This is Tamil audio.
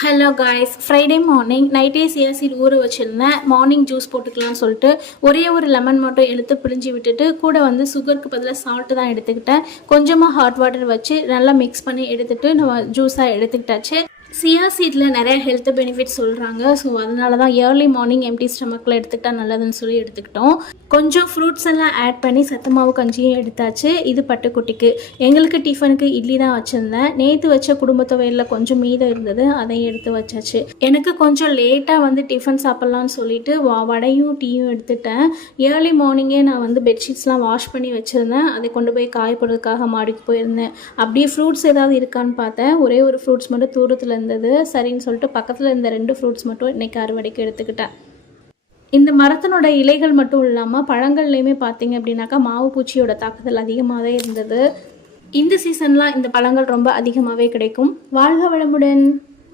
ஹலோ காய்ஸ், ஃப்ரைடே மார்னிங் நைட்டே சியா சீட் ஊற வச்சுருந்தேன். மார்னிங் ஜூஸ் போட்டுக்கலாம்னு சொல்லிட்டு ஒரே ஒரு லெமன் மட்டும் எடுத்து பிழிஞ்சு விட்டுட்டு கூட வந்து சுகருக்கு பதிலாக சால்ட்டு தான் எடுத்துக்கிட்டேன். கொஞ்சமாக ஹாட் வாட்டர் வச்சு நல்லா மிக்ஸ் பண்ணி எடுத்துகிட்டு நம்ம ஜூஸாக எடுத்துக்கிட்டாச்சு. சியா சீடில் நிறைய ஹெல்த் பெனிஃபிட்ஸ் சொல்கிறாங்க. ஸோ அதனால தான் ஏர்லி மார்னிங் எம்டி ஸ்டமக்கில் எடுத்துக்கிட்டால் நல்லதுன்னு சொல்லி எடுத்துக்கிட்டோம். கொஞ்சம் ஃப்ரூட்ஸ் எல்லாம் ஆட் பண்ணி சத்துமாவு கஞ்சியும் எடுத்தாச்சு. இது பட்டுக்குட்டிக்கு. எங்களுக்கு டிஃபனுக்கு இட்லி தான் வச்சுருந்தேன். நேற்று வச்ச குடும்பத்தொகையில் கொஞ்சம் மீதம் இருந்தது, அதையும் எடுத்து வச்சாச்சு. எனக்கு கொஞ்சம் லேட்டாக வந்து டிஃபன் சாப்பிட்லான்னு சொல்லிட்டு வடையும் டீயும் எடுத்துட்டேன். ஏர்லி மார்னிங்கே நான் வந்து பெட்ஷீட்ஸ்லாம் வாஷ் பண்ணி வச்சுருந்தேன். அதை கொண்டு போய் காயப்படுறதுக்காக மாடிக்கு போயிருந்தேன். அப்படியே ஃப்ரூட்ஸ் ஏதாவது இருக்கான்னு பார்த்தேன். ஒரே ஒரு ஃப்ரூட்ஸ் மட்டும் தூரத்தில் இருந்தது. சரின்னு சொல்லிட்டு பக்கத்தில் இருந்த 2 ஃப்ரூட்ஸ் மட்டும் இன்றைக்கி அறுவடைக்கு எடுத்துக்கிட்டேன். இந்த மரத்தினோட இலைகள் மட்டும் இல்லாமல் பழங்கள்லையுமே பார்த்தீங்க அப்படின்னாக்கா மாவு பூச்சியோட தாக்குதல் அதிகமாகவே இருந்தது. இந்த சீசன்லாம் இந்த பழங்கள் ரொம்ப அதிகமாகவே கிடைக்கும். வாழ்க வளமுடன்.